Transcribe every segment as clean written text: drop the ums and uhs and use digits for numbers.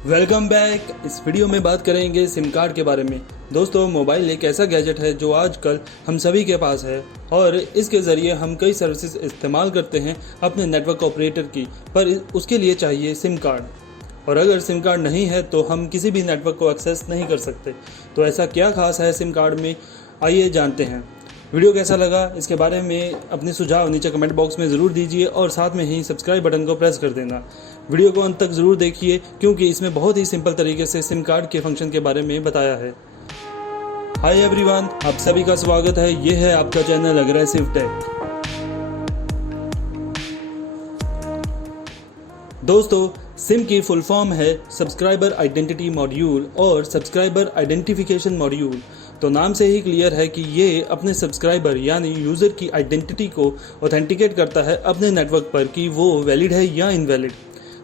Welcome back. इस video में बात करेंगे सिम कार्ड के बारे में। दोस्तों, मोबाइल एक ऐसा गैजेट है जो आजकल हम सभी के पास है और इसके ज़रिए हम कई सर्विसेज इस्तेमाल करते हैं अपने नेटवर्क ऑपरेटर की, पर उसके लिए चाहिए सिम कार्ड। और अगर सिम कार्ड नहीं है तो हम किसी भी नेटवर्क को एक्सेस नहीं कर सकते। तो ऐसा क्या खास है सिम कार्ड में, आइए जानते हैं। वीडियो कैसा लगा इसके बारे में अपने सुझाव नीचे कमेंट बॉक्स में ज़रूर दीजिए और साथ में ही सब्सक्राइब बटन को प्रेस कर देना। वीडियो को अंत तक ज़रूर देखिए क्योंकि इसमें बहुत ही सिंपल तरीके से सिम कार्ड के फंक्शन के बारे में बताया है। हाय एवरीवन, आप सभी का स्वागत है। ये है आपका चैनल अग्रेसिव टेक। दोस्तों, सिम की फुल फॉर्म है सब्सक्राइबर आइडेंटिटी मॉड्यूल और सब्सक्राइबर आइडेंटिफिकेशन मॉड्यूल। तो नाम से ही क्लियर है कि ये अपने सब्सक्राइबर यानी यूज़र की आइडेंटिटी को ऑथेंटिकेट करता है अपने नेटवर्क पर कि वो वैलिड है या इनवैलिड।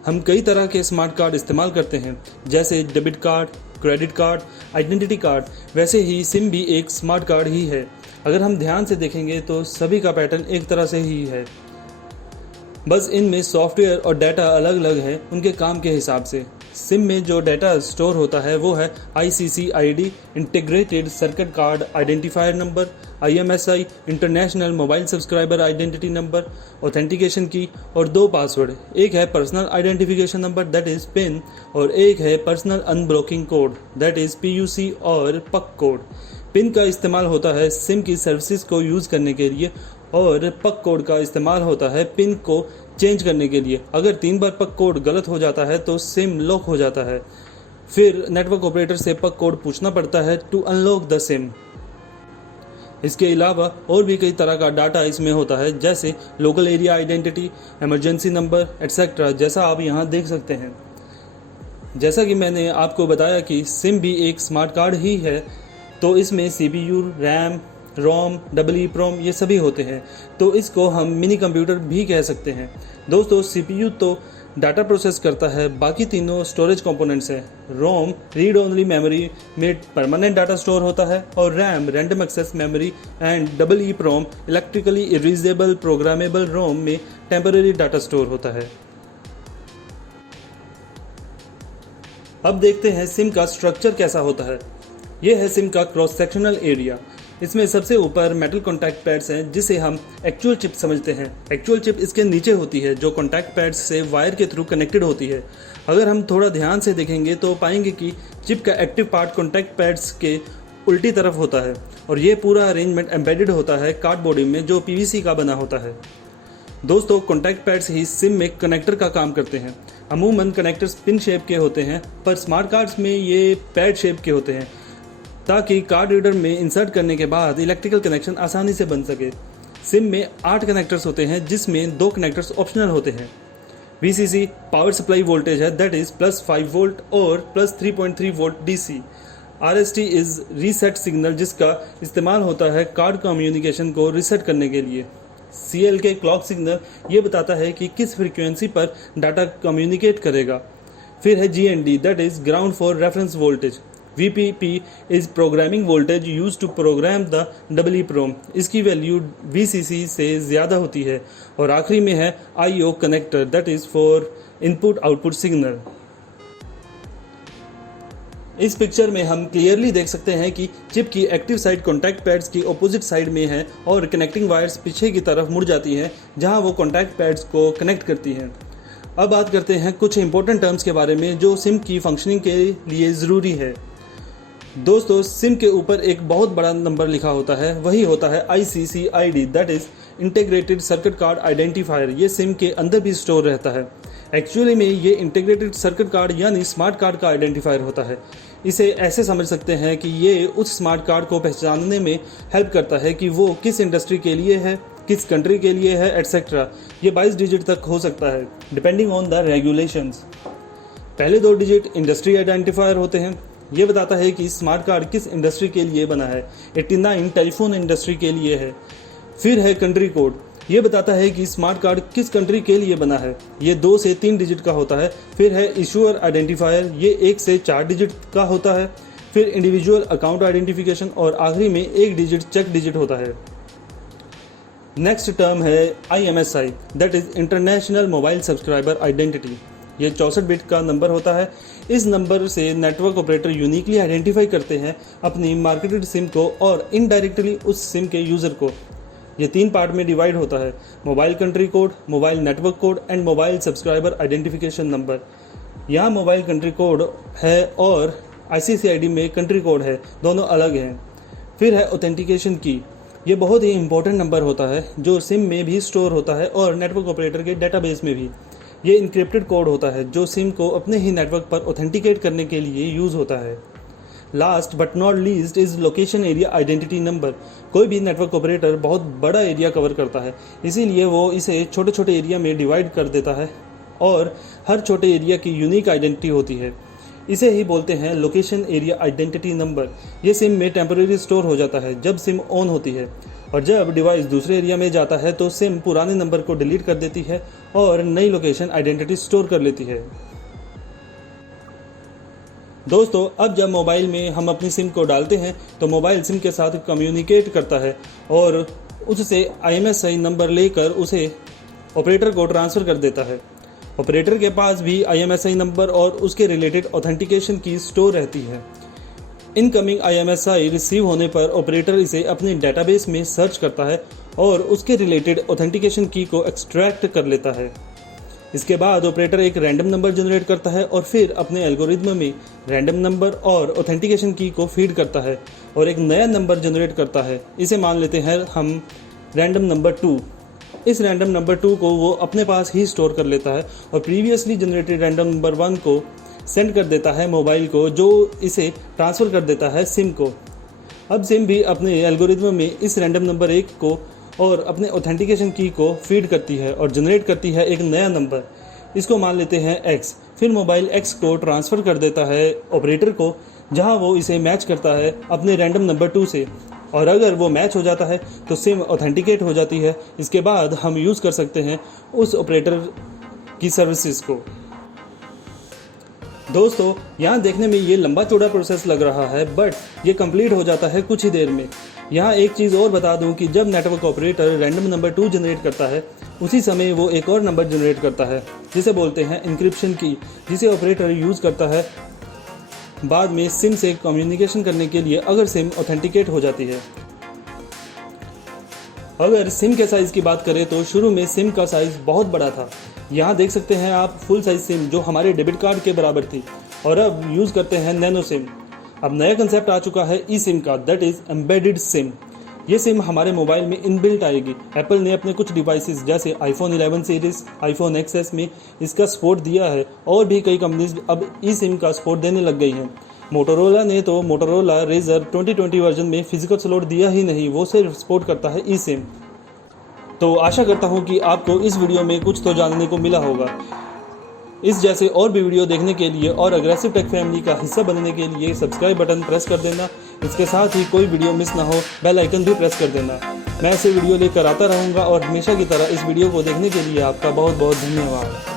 हम कई तरह के स्मार्ट कार्ड इस्तेमाल करते हैं, जैसे debit card, credit card, identity card. वैसे ही सिम भी एक स्मार्ट कार्ड ही है। अगर हम ध्यान से देखेंगे तो सभी का पैटर्न एक तरह से ही है, बस इनमें सॉफ्टवेयर और डाटा अलग अलग है उनके काम के हिसाब से। सिम में जो डाटा स्टोर होता है वो है ICCID integrated circuit card identifier number, IMSI international mobile subscriber identity number, authentication की और 2 पासवर्ड। एक है personal identification number that is pin और एक है personal unblocking code that is PUC और पक कोड। पिन का इस्तेमाल होता है सिम की सर्विसेज को यूज़ करने के लिए और पक कोड का इस्तेमाल होता है पिन को चेंज करने के लिए। अगर 3 बार पक कोड गलत हो जाता है तो सिम लॉक हो जाता है। फिर नेटवर्क ऑपरेटर से पक कोड पूछना पड़ता है टू अनलॉक द सिम। इसके अलावा और भी कई तरह का डाटा इसमें होता है, जैसे local area identity, emergency number etcetera, जैसा आप यहाँ देख सकते हैं। जैसा कि मैंने आपको बताया कि सिम भी एक स्मार्ट कार्ड ही है, तो इसमें CPU, रैम, रोम, EEPROM ये सभी होते हैं, तो इसको हम मिनी कंप्यूटर भी कह सकते हैं। दोस्तों, CPU तो डाटा प्रोसेस करता है, बाकी तीनों स्टोरेज कंपोनेंट्स हैं। रोम रीड ओनली मेमोरी में परमानेंट डाटा स्टोर होता है और RAM random access memory and EEPROM electrically erasable programmable ROM में टेम्पररी डाटा स्टोर होता है। अब देखते हैं सिम का स्ट्रक्चर कैसा होता है। यह है सिम का क्रॉस सेक्शनल एरिया। इसमें सबसे ऊपर मेटल कॉन्टैक्ट पैड्स हैं जिसे हम एक्चुअल चिप समझते हैं। एक्चुअल चिप इसके नीचे होती है जो कॉन्टैक्ट पैड्स से वायर के थ्रू कनेक्टेड होती है। अगर हम थोड़ा ध्यान से देखेंगे तो पाएंगे कि चिप का एक्टिव पार्ट कॉन्टैक्ट पैड्स के उल्टी तरफ होता है और ये पूरा अरेंजमेंट एम्बेडेड होता है कार्ड बॉडी में जो PVC का बना होता है। दोस्तों, कॉन्टैक्ट पैड्स ही सिम में कनेक्टर का काम करते हैं। अमूमन कनेक्टर्स पिन शेप के होते हैं, पर स्मार्ट कार्ड्स में ये पैड शेप के होते हैं ताकि कार्ड रीडर में इंसर्ट करने के बाद इलेक्ट्रिकल कनेक्शन आसानी से बन सके। सिम में 8 कनेक्टर्स होते हैं जिसमें 2 कनेक्टर्स ऑप्शनल होते हैं। VCC पावर सप्लाई वोल्टेज है दैट इज +5 वोल्ट और +3.3 volt DC। RST is reset signal जिसका इस्तेमाल होता है कार्ड कम्युनिकेशन को रीसेट करने के लिए। CLK क्लॉक सिग्नल ये बताता है कि किस फ्रीक्वेंसी पर डाटा कम्युनिकेट करेगा। फिर है GND that is ground for reference voltage. VPP is programming voltage use to program the EEPROM। इसकी वैल्यू VCC से ज़्यादा होती है। और आखिरी में है IO connector that is for input output signal. इस पिक्चर में हम क्लियरली देख सकते हैं कि चिप की एक्टिव साइड कॉन्टैक्ट पैड्स की ऑपोजिट साइड में है और कनेक्टिंग वायर्स पीछे की तरफ मुड़ जाती हैं जहां वो कॉन्टैक्ट पैड्स को कनेक्ट करती हैं। अब बात करते हैं कुछ इंपॉर्टेंट टर्म्स के बारे में जो सिम की फंक्शनिंग के लिए ज़रूरी है। दोस्तों, सिम के ऊपर एक बहुत बड़ा नंबर लिखा होता है, वही होता है ICCID that is integrated circuit card identifier. ये सिम के अंदर भी स्टोर रहता है। एक्चुअली में ये इंटीग्रेटेड सर्किट कार्ड यानी स्मार्ट कार्ड का आइडेंटिफायर होता है। इसे ऐसे समझ सकते हैं कि ये उस स्मार्ट कार्ड को पहचानने में हेल्प करता है कि वो किस इंडस्ट्री के लिए है, किस कंट्री के लिए है एट्सेट्रा। ये 22 डिजिट तक हो सकता है डिपेंडिंग ऑन द रेगुलेशंस। पहले 2 डिजिट इंडस्ट्री आइडेंटिफायर होते हैं। ये बताता है कि स्मार्ट कार्ड किस इंडस्ट्री के लिए बना है। 89 टेलीफोन इंडस्ट्री के लिए है। फिर है कंट्री कोड। ये बताता है कि स्मार्ट कार्ड किस कंट्री के लिए बना है। ये 2 से 3 डिजिट का होता है। फिर है इशूअर आइडेंटिफायर, ये 1 से 4 डिजिट का होता है। फिर इंडिविजुअल अकाउंट आइडेंटिफिकेशन और आखिरी में 1 डिजिट चेक डिजिट होता है। नेक्स्ट टर्म है IMSI that is international mobile subscriber identity. ये 64 बिट का नंबर होता है। इस नंबर से नेटवर्क ऑपरेटर यूनिकली आइडेंटिफाई करते हैं अपनी मार्केटेड सिम को और इनडायरेक्टली उस सिम के यूज़र को। ये 3 पार्ट में डिवाइड होता है: mobile country code, mobile network code and mobile subscriber identification number. यहाँ मोबाइल कंट्री कोड है और ICCID में कंट्री कोड है, दोनों अलग हैं। फिर है ऑथेंटिकेशन की। ये बहुत ही इंपॉर्टेंट नंबर होता है जो सिम में भी स्टोर होता है और नेटवर्क ऑपरेटर के डेटाबेस में भी। ये इनक्रिप्टेड कोड होता है जो सिम को अपने ही नेटवर्क पर ऑथेंटिकेट करने के लिए यूज़ होता है। Last but not least is location area identity number. कोई भी नेटवर्क ऑपरेटर बहुत बड़ा एरिया कवर करता है, इसीलिए वो इसे छोटे छोटे एरिया में डिवाइड कर देता है और हर छोटे एरिया की यूनिक आइडेंटिटी होती है। इसे ही बोलते हैं लोकेशन एरिया आइडेंटिटी नंबर। ये सिम में टेम्परेरी स्टोर हो जाता है जब सिम ऑन होती है, और जब डिवाइस दूसरे एरिया में जाता है तो सिम पुराने नंबर को डिलीट कर देती है और नई लोकेशन आइडेंटिटी स्टोर कर लेती है। दोस्तों, अब जब मोबाइल में हम अपनी सिम को डालते हैं तो मोबाइल सिम के साथ कम्युनिकेट करता है और उससे IMSI नंबर लेकर उसे ऑपरेटर को ट्रांसफ़र कर देता है। ऑपरेटर के पास भी IMSI नंबर और उसके रिलेटेड ऑथेंटिकेशन की स्टोर रहती है। इनकमिंग IMSI रिसीव होने पर ऑपरेटर इसे अपने डेटाबेस में सर्च करता है और उसके रिलेटेड ऑथेंटिकेशन की को एक्सट्रैक्ट कर लेता है। इसके बाद ऑपरेटर एक रैंडम नंबर जनरेट करता है और फिर अपने एल्गोरिथम में रैंडम नंबर और ऑथेंटिकेशन की को फीड करता है और एक नया नंबर जनरेट करता है। इसे मान लेते हैं हम रैंडम नंबर 2। इस रैंडम नंबर 2 को वो अपने पास ही स्टोर कर लेता है और प्रीवियसली जनरेटेड रैंडम नंबर 1 को सेंड कर देता है मोबाइल को, जो इसे ट्रांसफ़र कर देता है सिम को। अब सिम भी अपने एल्गोरिथम में इस रैंडम नंबर 1 को और अपने ऑथेंटिकेशन की को फीड करती है और जनरेट करती है एक नया नंबर। इसको मान लेते हैं X। फिर मोबाइल X को ट्रांसफ़र कर देता है ऑपरेटर को, जहां वो इसे मैच करता है अपने रैंडम नंबर 2 से, और अगर वो मैच हो जाता है तो सिम ऑथेंटिकेट हो जाती है। इसके बाद हम यूज़ कर सकते हैं उस ऑपरेटर की सर्विसेज को। दोस्तों, यहाँ देखने में ये लंबा चौड़ा प्रोसेस लग रहा है, बट ये कंप्लीट हो जाता है कुछ ही देर में। यहाँ एक चीज़ और बता दूँ कि जब network operator random number 2 generate करता है, उसी समय वो एक और नंबर जनरेट करता है जिसे बोलते हैं इंक्रिप्शन की, जिसे ऑपरेटर यूज़ करता है बाद में सिम से कम्युनिकेशन करने के लिए अगर सिम ऑथेंटिकेट हो जाती है। अगर सिम के साइज़ की बात करें तो शुरू में सिम का साइज़ बहुत बड़ा था। यहाँ देख सकते हैं आप फुल साइज सिम जो हमारे डेबिट कार्ड के बराबर थी, और अब यूज़ करते हैं नैनो सिम। अब नया कंसेप्ट आ चुका है ई सिम का, दैट इज़ एम्बेडेड सिम। ये सिम हमारे मोबाइल में इनबिल्ट आएगी। एप्पल ने अपने कुछ डिवाइसेस जैसे iPhone 11 सीरीज़, iPhone XS में इसका सपोर्ट दिया है, और भी कई कंपनीज अब ई सिम का सपोर्ट देने लग गई हैं। मोटोरोला ने तो मोटोरोला रेजर 2020 वर्जन में फिजिकल स्लॉट दिया ही नहीं, वो सिर्फ सपोर्ट करता है ई सिम। तो आशा करता हूँ कि आपको इस वीडियो में कुछ तो जानने को मिला होगा। इस जैसे और भी वीडियो देखने के लिए और अग्रेसिव टेक फैमिली का हिस्सा बनने के लिए सब्सक्राइब बटन प्रेस कर देना। इसके साथ ही कोई वीडियो मिस ना हो, बेल आइकन भी प्रेस कर देना। मैं ऐसे वीडियो लेकर आता रहूँगा और हमेशा की तरह इस वीडियो को देखने के लिए आपका बहुत बहुत धन्यवाद।